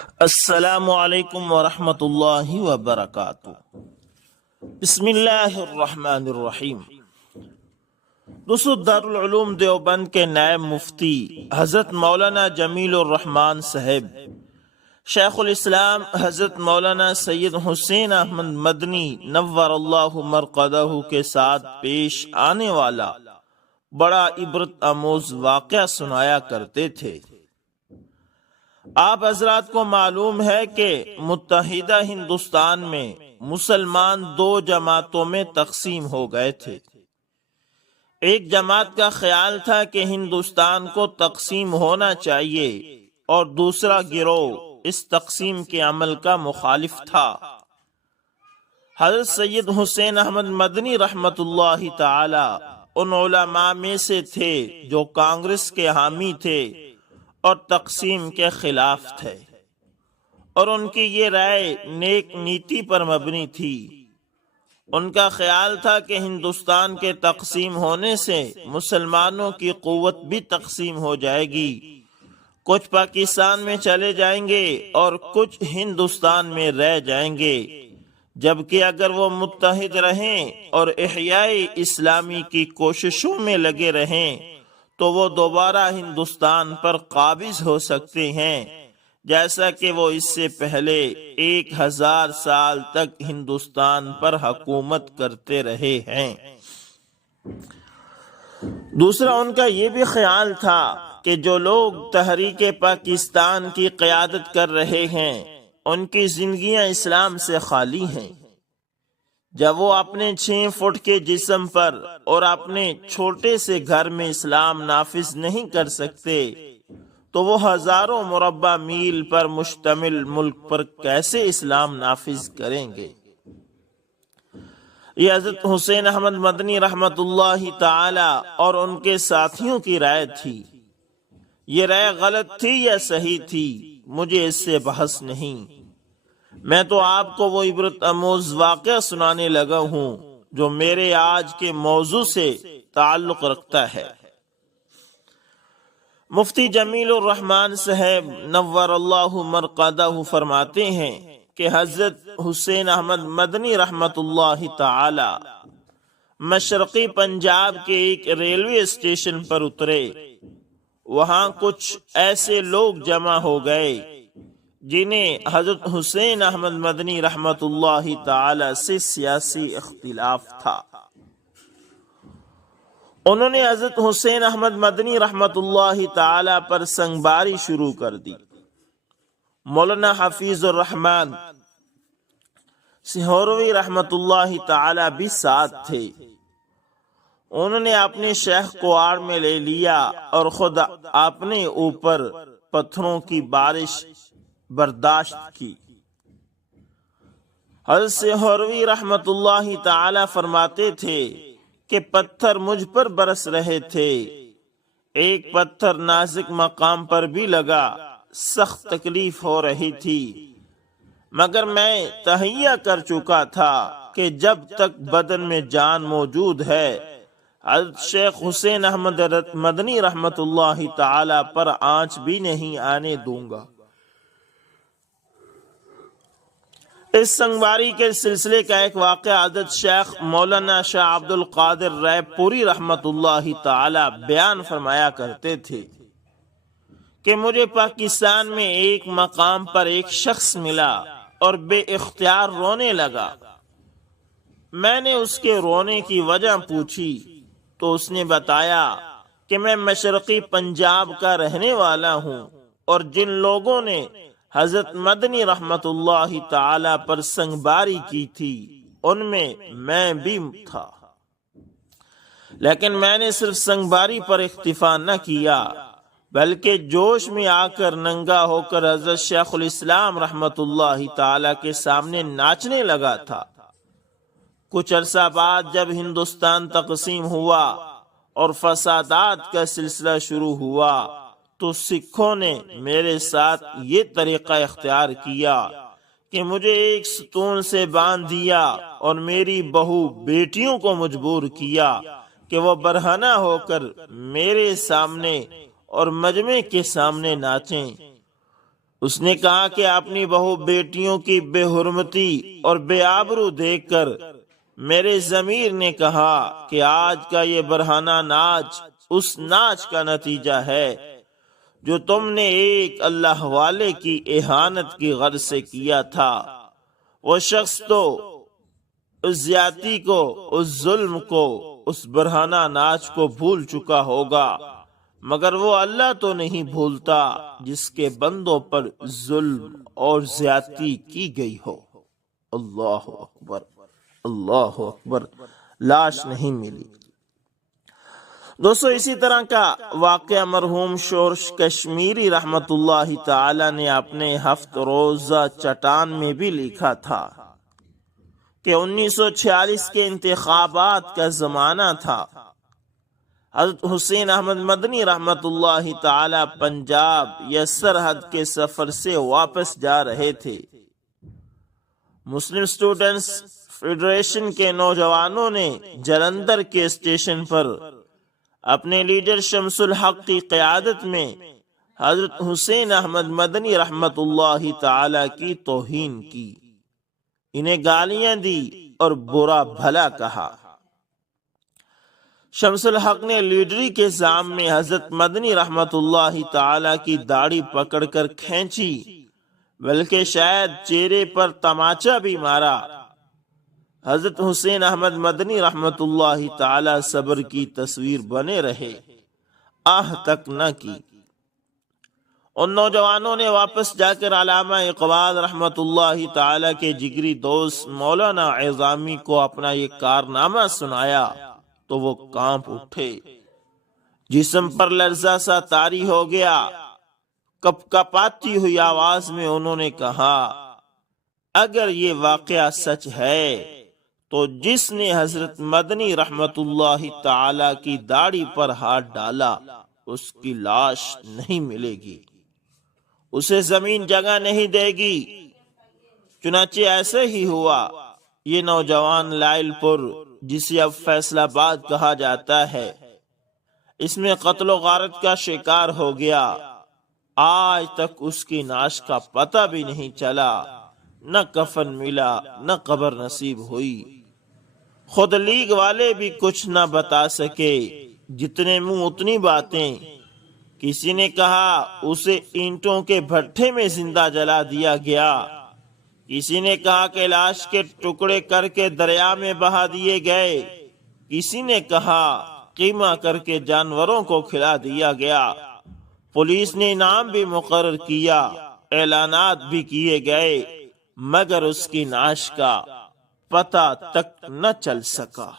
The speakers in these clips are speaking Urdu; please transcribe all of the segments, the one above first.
السلام علیکم ورحمۃ اللہ وبرکاتہ۔ بسم اللہ الرحمن الرحیم۔ دوستو، دارالعلوم دیوبند کے نائب مفتی حضرت مولانا جمیل الرحمان صاحب، شیخ الاسلام حضرت مولانا سید حسین احمد مدنی نور اللہ مرقدہ کے ساتھ پیش آنے والا بڑا عبرت آموز واقعہ سنایا کرتے تھے۔ آپ حضرات کو معلوم ہے کہ متحدہ ہندوستان میں مسلمان دو جماعتوں میں تقسیم ہو گئے تھے۔ ایک جماعت کا خیال تھا کہ ہندوستان کو تقسیم ہونا چاہیے اور دوسرا گروہ اس تقسیم کے عمل کا مخالف تھا۔ حضرت سید حسین احمد مدنی رحمت اللہ تعالی ان علماء میں سے تھے جو کانگریس کے حامی تھے اور تقسیم کے خلاف تھے، اور ان کی یہ رائے نیک نیتی پر مبنی تھی۔ ان کا خیال تھا کہ ہندوستان کے تقسیم ہونے سے مسلمانوں کی قوت بھی تقسیم ہو جائے گی، کچھ پاکستان میں چلے جائیں گے اور کچھ ہندوستان میں رہ جائیں گے، جبکہ اگر وہ متحد رہیں اور احیاء اسلامی کی کوششوں میں لگے رہیں تو وہ دوبارہ ہندوستان پر قابض ہو سکتے ہیں، جیسا کہ وہ اس سے پہلے 1000 سال تک ہندوستان پر حکومت کرتے رہے ہیں۔ دوسرا، ان کا یہ بھی خیال تھا کہ جو لوگ تحریک پاکستان کی قیادت کر رہے ہیں ان کی زندگیاں اسلام سے خالی ہیں۔ جب وہ اپنے 6 فٹ کے جسم پر اور اپنے چھوٹے سے گھر میں اسلام نافذ نہیں کر سکتے تو وہ ہزاروں مربع میل پر مشتمل ملک پر کیسے اسلام نافذ کریں گے؟ یہ حضرت حسین احمد مدنی رحمت اللہ تعالی اور ان کے ساتھیوں کی رائے تھی۔ یہ رائے غلط تھی یا صحیح تھی، مجھے اس سے بحث نہیں۔ میں تو آپ کو وہ عبرت آموز واقعہ سنانے لگا ہوں جو میرے آج کے موضوع سے تعلق رکھتا ہے۔ مفتی جمیل الرحمان صاحب نور اللہ مرقدہ فرماتے ہیں کہ حضرت حسین احمد مدنی رحمت اللہ تعالی مشرقی پنجاب کے ایک ریلوے اسٹیشن پر اترے۔ وہاں کچھ ایسے لوگ جمع ہو گئے جنہیں حضرت حسین احمد مدنی رحمت اللہ تعالی سے سیاسی اختلاف تھا۔ انہوں نے حضرت حسین احمد مدنی رحمت اللہ تعالی پر سنگباری شروع کر دی۔ مولانا حفیظ الرحمن سہروی رحمت اللہ تعالی بھی ساتھ تھے۔ انہوں نے اپنے شیخ کو آڑ میں لے لیا اور خود اپنے اوپر پتھروں کی بارش برداشت کی۔ حضرت سہروی رحمت اللہ تعالی فرماتے تھے کہ پتھر مجھ پر برس رہے تھے، ایک پتھر نازک مقام پر بھی لگا، سخت تکلیف ہو رہی تھی، مگر میں تہیہ کر چکا تھا کہ جب تک بدن میں جان موجود ہے حضرت شیخ حسین احمد مدنی رحمت اللہ تعالی پر آنچ بھی نہیں آنے دوں گا۔ اس سنگباری کے سلسلے کا ایک واقعہ حضرت شیخ مولانا شاہ عبد القادر رائے پوری رحمت اللہ تعالی بیان فرمایا کرتے تھے کہ مجھے پاکستان میں ایک مقام پر ایک شخص ملا اور بے اختیار رونے لگا۔ میں نے اس کے رونے کی وجہ پوچھی تو اس نے بتایا کہ میں مشرقی پنجاب کا رہنے والا ہوں اور جن لوگوں نے حضرت مدنی رحمت اللہ تعالی پر سنگباری کی تھی ان میں بھی تھا، لیکن میں نے صرف سنگباری پر اکتفا نہ کیا بلکہ جوش میں آ کر ننگا ہو کر حضرت شیخ الاسلام رحمت اللہ تعالی کے سامنے ناچنے لگا تھا۔ کچھ عرصہ بعد جب ہندوستان تقسیم ہوا اور فسادات کا سلسلہ شروع ہوا تو سکھوں نے میرے ساتھ یہ طریقہ اختیار کیا کہ مجھے ایک ستون سے باندھ دیا اور میری بہو بیٹیوں کو مجبور کیا کہ وہ برہنہ ہو کر میرے سامنے اور مجمع کے سامنے ناچیں۔ اس نے کہا کہ اپنی بہو بیٹیوں کی بے حرمتی اور بے آبرو دیکھ کر میرے ضمیر نے کہا کہ آج کا یہ برہنہ ناچ اس ناچ کا نتیجہ ہے جو تم نے ایک اللہ والے کی اہانت کی غرض سے کیا تھا۔ وہ شخص تو اس زیادتی کو، اس ظلم کو، اس برہنہ ناچ کو بھول چکا ہوگا، مگر وہ اللہ تو نہیں بھولتا جس کے بندوں پر ظلم اور زیادتی کی گئی ہو۔ اللہ اکبر، اللہ اکبر، لاش نہیں ملی۔ دوستو، اسی طرح کا واقعہ مرحوم شورش کشمیری رحمت اللہ تعالی نے اپنے 7 روزہ چٹان میں بھی لکھا تھا کہ 1946 کے انتخابات کا زمانہ تھا۔ حضرت حسین احمد مدنی رحمت اللہ تعالی پنجاب یا سرحد کے سفر سے واپس جا رہے تھے۔ مسلم اسٹوڈنٹس فیڈریشن کے نوجوانوں نے جلندھر کے اسٹیشن پر اپنے لیڈر شمس الحق کی قیادت میں حضرت حسین احمد مدنی رحمت اللہ تعالی کی توہین کی، انہیں گالیاں دی اور برا بھلا کہا۔ شمس الحق نے لیڈری کے زعم میں حضرت مدنی رحمت اللہ تعالی کی داڑھی پکڑ کر کھینچی، بلکہ شاید چہرے پر تماچا بھی مارا۔ حضرت حسین احمد مدنی رحمت اللہ تعالی صبر کی تصویر بنے رہے، آہ تک نہ کی۔ ان نوجوانوں نے واپس جا کر علامہ اقبال رحمت اللہ تعالی کے جگری دوست مولانا اعظامی کو اپنا یہ کارنامہ سنایا تو وہ کانپ اٹھے، جسم پر لرزہ سا طاری ہو گیا۔ کپ کپاتی ہوئی آواز میں انہوں نے کہا، اگر یہ واقعہ سچ ہے تو جس نے حضرت مدنی رحمت اللہ تعالی کی داڑھی پر ہاتھ ڈالا اس کی لاش نہیں ملے گی، اسے زمین جگہ نہیں دے گی۔ چنانچہ ایسے ہی ہوا۔ یہ نوجوان لائل پور، جسے اب فیصل آباد کہا جاتا ہے، اس میں قتل و غارت کا شکار ہو گیا۔ آج تک اس کی نعش کا پتہ بھی نہیں چلا، نہ کفن ملا، نہ قبر نصیب ہوئی۔ خود لیگ والے بھی کچھ نہ بتا سکے، جتنے منہ اتنی باتیں۔ کسی نے کہا اسے اینٹوں کے بھٹے میں زندہ جلا دیا گیا، کسی نے کہا کہ لاش کے ٹکڑے کر کے دریا میں بہا دیے گئے، کسی نے کہا قیمہ کر کے جانوروں کو کھلا دیا گیا۔ پولیس نے انعام بھی مقرر کیا، اعلانات بھی کیے گئے، مگر اس کی نعش کا پتہ تک نہ چل سکا۔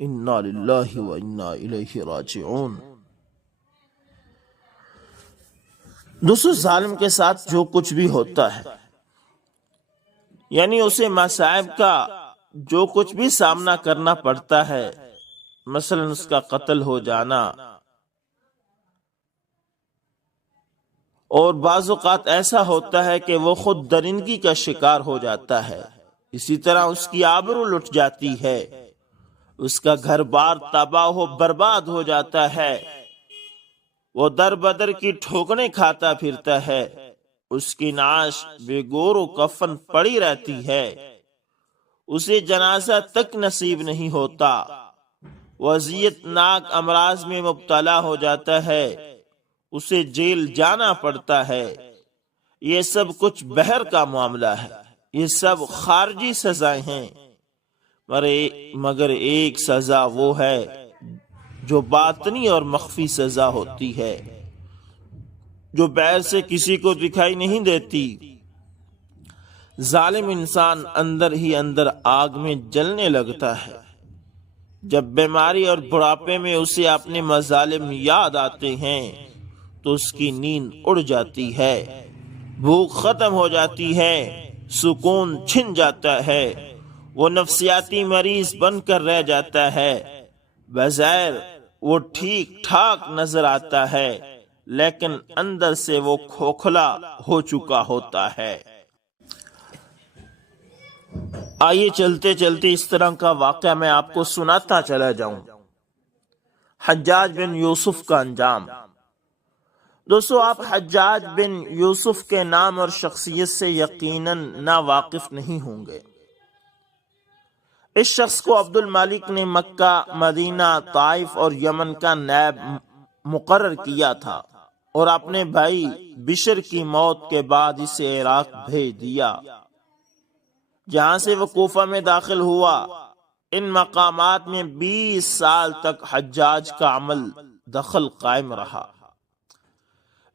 انا للہ و انا الیہ راجعون۔ دوستو، ظالم کے ساتھ جو کچھ بھی ہوتا ہے، یعنی اسے مصائب کا جو کچھ بھی سامنا کرنا پڑتا ہے، مثلا اس کا قتل ہو جانا، اور بعض اوقات ایسا ہوتا ہے کہ وہ خود درندگی کا شکار ہو جاتا ہے، اسی طرح اس کی آبرو لٹ جاتی ہے، اس کا گھر بار تباہ و برباد ہو جاتا ہے، وہ در بدر کی ٹھوکریں کھاتا پھرتا ہے، اس کی نعش بے گور و کفن پڑی رہتی ہے، اسے جنازہ تک نصیب نہیں ہوتا، وہ اذیت ناک امراض میں مبتلا ہو جاتا ہے، اسے جیل جانا پڑتا ہے۔ یہ سب کچھ بہر کا معاملہ ہے، یہ سب خارجی سزائیں ہیں، مگر ایک سزا وہ ہے جو باطنی اور مخفی سزا ہوتی ہے، جو باہر سے کسی کو دکھائی نہیں دیتی۔ ظالم انسان اندر ہی اندر آگ میں جلنے لگتا ہے۔ جب بیماری اور بڑھاپے میں اسے اپنے مظالم یاد آتے ہیں تو اس کی نیند اڑ جاتی ہے، بھوک ختم ہو جاتی ہے، سکون چھن جاتا ہے، وہ نفسیاتی مریض بن کر رہ جاتا ہے۔ بظاہر وہ ٹھیک ٹھاک نظر آتا ہے، لیکن اندر سے وہ کھوکھلا ہو چکا ہوتا ہے۔ آئیے چلتے چلتے اس طرح کا واقعہ میں آپ کو سناتا چلا جاؤں۔ حجاج بن یوسف کا انجام۔ دوستو، آپ حجاج بن یوسف کے نام اور شخصیت سے یقیناً ناواقف نہیں ہوں گے۔ اس شخص کو عبد المالک نے مکہ، مدینہ، طائف اور یمن کا نائب مقرر کیا تھا اور اپنے بھائی بشر کی موت کے بعد اسے عراق بھیج دیا، جہاں سے وہ کوفہ میں داخل ہوا۔ ان مقامات میں 20 سال تک حجاج کا عمل دخل قائم رہا۔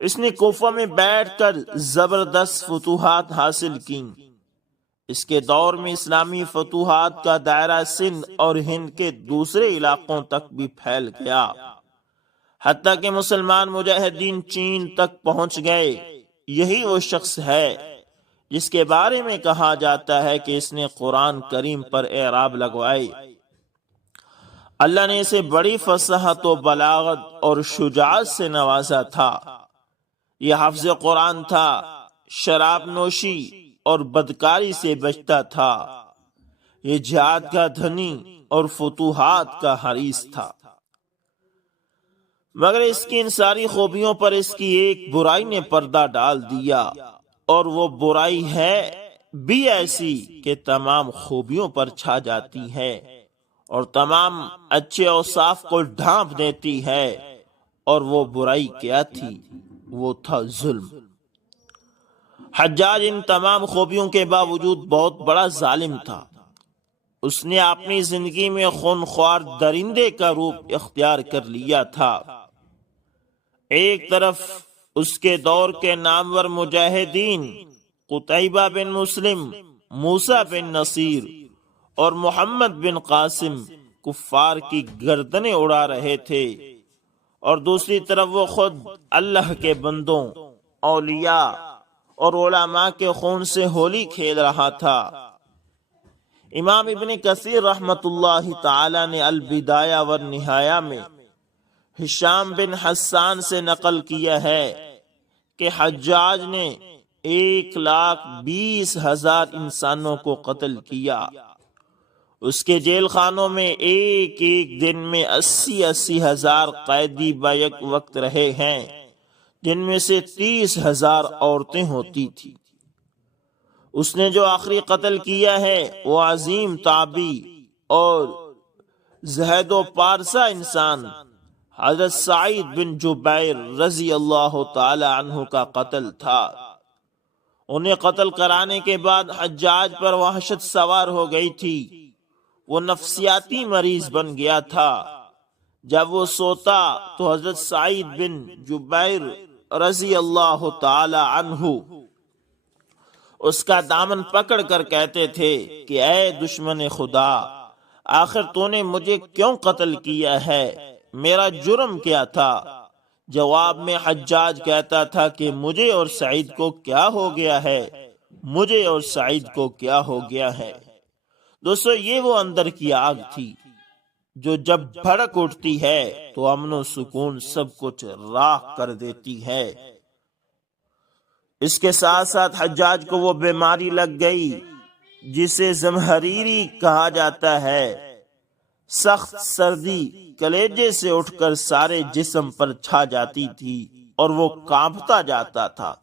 اس نے کوفہ میں بیٹھ کر زبردست فتوحات حاصل کیں۔ اس کے دور میں اسلامی فتوحات کا دائرہ سندھ اور ہند کے دوسرے علاقوں تک بھی پھیل گیا، حتیٰ کہ مسلمان مجاہدین چین تک پہنچ گئے۔ یہی وہ شخص ہے جس کے بارے میں کہا جاتا ہے کہ اس نے قرآن کریم پر اعراب لگوائی۔ اللہ نے اسے بڑی فصاحت و بلاغت اور شجاعت سے نوازا تھا۔ یہ حافظ قرآن تھا، شراب نوشی اور بدکاری سے بچتا تھا۔ یہ جہاد کا دھنی اور فتوحات کا حریص تھا، مگر اس کی ان ساری خوبیوں پر اس کی ایک برائی نے پردہ ڈال دیا، اور وہ برائی ہے بھی ایسی کہ تمام خوبیوں پر چھا جاتی ہے اور تمام اچھے اوصاف کو ڈھانپ دیتی ہے۔ اور وہ برائی کیا تھی؟ وہ تھا ظلم۔ حجاج ان تمام خوبیوں کے باوجود بہت بڑا ظالم تھا۔ اس نے اپنی زندگی میں خونخوار درندے کا روپ اختیار کر لیا تھا۔ ایک طرف اس کے دور کے نامور مجاہدین قتیبہ بن مسلم، موسیٰ بن نصیر اور محمد بن قاسم کفار کی گردنیں اڑا رہے تھے، اور دوسری طرف وہ خود اللہ کے بندوں، اولیاء اور علماء کے خون سے ہولی کھیل رہا تھا۔ امام ابن کثیر رحمت اللہ تعالی نے البدایہ والنہایہ میں ہشام بن حسان سے نقل کیا ہے کہ حجاج نے 1,20,000 انسانوں کو قتل کیا۔ اس کے جیل خانوں میں ایک دن میں 80 ہزار قیدی بیک وقت رہے ہیں، جن میں سے 30,000 عورتیں ہوتی تھی۔ اس نے جو آخری قتل کیا ہے وہ عظیم تابی اور زہد و پارسا انسان حضرت سعید بن جبیر رضی اللہ تعالی عنہ کا قتل تھا۔ انہیں قتل کرانے کے بعد حجاج پر وحشت سوار ہو گئی تھی۔ وہ نفسیاتی مریض بن گیا تھا۔ جب وہ سوتا تو حضرت سعید بن جبیر رضی اللہ تعالی عنہ اس کا دامن پکڑ کر کہتے تھے کہ اے دشمن خدا، آخر تو نے مجھے کیوں قتل کیا ہے؟ میرا جرم کیا تھا؟ جواب میں حجاج کہتا تھا کہ مجھے اور سعید کو کیا ہو گیا ہے، مجھے اور سعید کو کیا ہو گیا ہے۔ دوستو، یہ وہ اندر کی آگ تھی جو جب بھڑک اٹھتی ہے تو امن و سکون سب کچھ راکھ کر دیتی ہے۔ اس کے ساتھ ساتھ حجاج کو وہ بیماری لگ گئی جسے زمہریری کہا جاتا ہے۔ سخت سردی کلیجے سے اٹھ کر سارے جسم پر چھا جاتی تھی اور وہ کانپتا جاتا تھا۔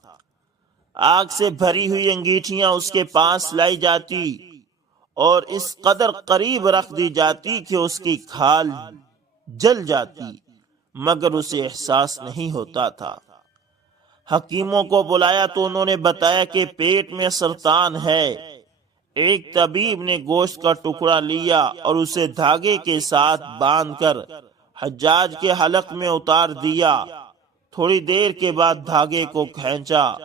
آگ سے بھری ہوئی انگیٹھیاں اس کے پاس لائی جاتی اور اس قدر قریب رکھ دی جاتی کہ اس کی کھال جل جاتی، مگر اسے احساس نہیں ہوتا تھا۔ حکیموں کو بلایا تو انہوں نے بتایا کہ پیٹ میں سرطان ہے۔ ایک طبیب نے گوشت کا ٹکڑا لیا اور اسے دھاگے کے ساتھ باندھ کر حجاج کے حلق میں اتار دیا۔ تھوڑی دیر کے بعد دھاگے کو کھینچا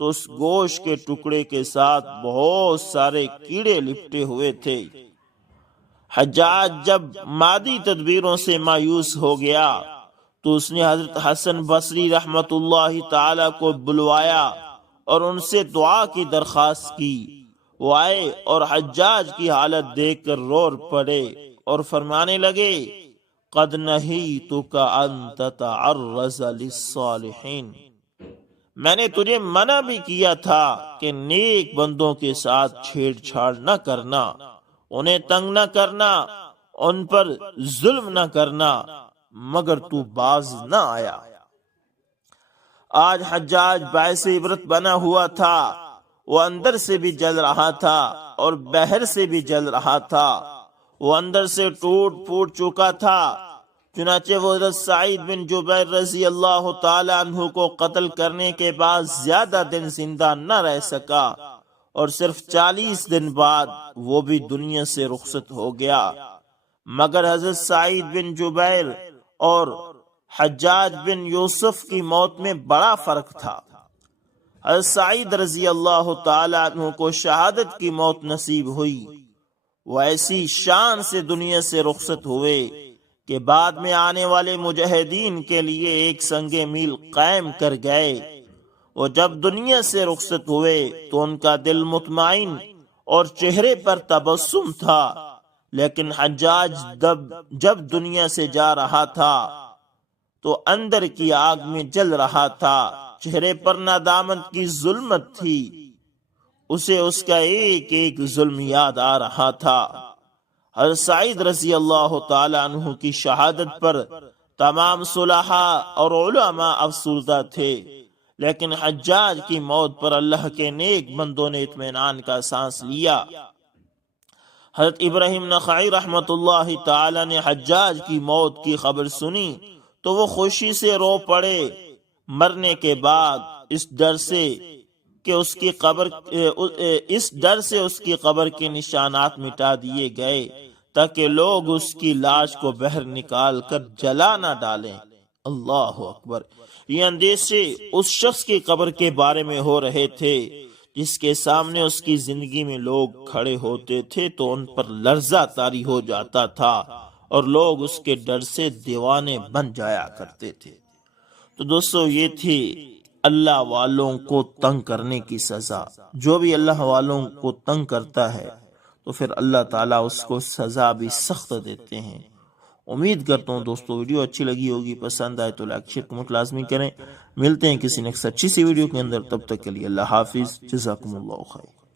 تو اس گوشت کے ٹکڑے کے ساتھ بہت سارے کیڑے لپٹے ہوئے تھے۔ حجاج جب مادی تدبیروں سے مایوس ہو گیا تو اس نے حضرت حسن بصری رحمت اللہ تعالی کو بلوایا اور ان سے دعا کی درخواست کی۔ وہ آئے اور حجاج کی حالت دیکھ کر رو پڑے اور فرمانے لگے، قد نہیتک ان تتعرض للصالحین، میں نے تجھے منع بھی کیا تھا کہ نیک بندوں کے ساتھ چھیڑ چھاڑ نہ کرنا، انہیں تنگ نہ کرنا، ان پر ظلم نہ کرنا، مگر تو باز نہ آیا۔ آج حجاج باعث عبرت بنا ہوا تھا، وہ اندر سے بھی جل رہا تھا اور باہر سے بھی جل رہا تھا، وہ اندر سے ٹوٹ پھوٹ چکا تھا۔ چنانچہ وہ حضرت سعید بن جبیر رضی اللہ تعالی عنہ کو قتل کرنے کے بعد زیادہ دن زندہ نہ رہ سکا اور صرف 40 دن بعد وہ بھی دنیا سے رخصت ہو گیا۔ مگر حضرت سعید بن جبیر اور حجاج بن یوسف کی موت میں بڑا فرق تھا۔ حضرت سعید رضی اللہ تعالی عنہ کو شہادت کی موت نصیب ہوئی، وہ ایسی شان سے دنیا سے رخصت ہوئے کہ بعد میں آنے والے مجاہدین کے لیے ایک سنگ میل قائم کر گئے۔ وہ جب دنیا سے رخصت ہوئے تو ان کا دل مطمئن اور چہرے پر تبسم تھا، لیکن حجاج جب دنیا سے جا رہا تھا تو اندر کی آگ میں جل رہا تھا، چہرے پر ندامت کی ظلمت تھی، اسے اس کا ایک ایک ظلم یاد آ رہا تھا۔ حضرت سعید رضی اللہ تعالی عنہ کی شہادت پر تمام صلحاء اور علماء افسردہ تھے، لیکن حجاج کی موت پر اللہ کے نیک بندوں نے اطمینان کا سانس لیا۔ حضرت ابراہیم نخعی رحمت اللہ تعالی نے حجاج کی موت کی خبر سنی تو وہ خوشی سے رو پڑے، مرنے کے بعد اس ڈر سے اس کی قبر کے نشانات مٹا دیے گئے تاکہ لوگ اس کی لاش کو باہر نکال کر جلا نہ ڈالیں۔ اللہ اکبر! یہ اندیشے اس شخص کی قبر کے بارے میں ہو رہے تھے جس کے سامنے اس کی زندگی میں لوگ کھڑے ہوتے تھے تو ان پر لرزہ طاری ہو جاتا تھا اور لوگ اس کے ڈر سے دیوانے بن جایا کرتے تھے۔ تو دوستو، یہ تھی اللہ والوں کو تنگ کرنے کی سزا۔ جو بھی اللہ والوں کو تنگ کرتا ہے تو پھر اللہ تعالیٰ اس کو سزا بھی سخت دیتے ہیں۔ امید کرتا ہوں دوستو ویڈیو اچھی لگی ہوگی، پسند آئے تو لائک شیئر کمنٹ لازمی کریں۔ ملتے ہیں کسی نیکسٹ اچھی سی ویڈیو کے اندر، تب تک کے لیے اللہ حافظ، جزاکم اللہ خیر۔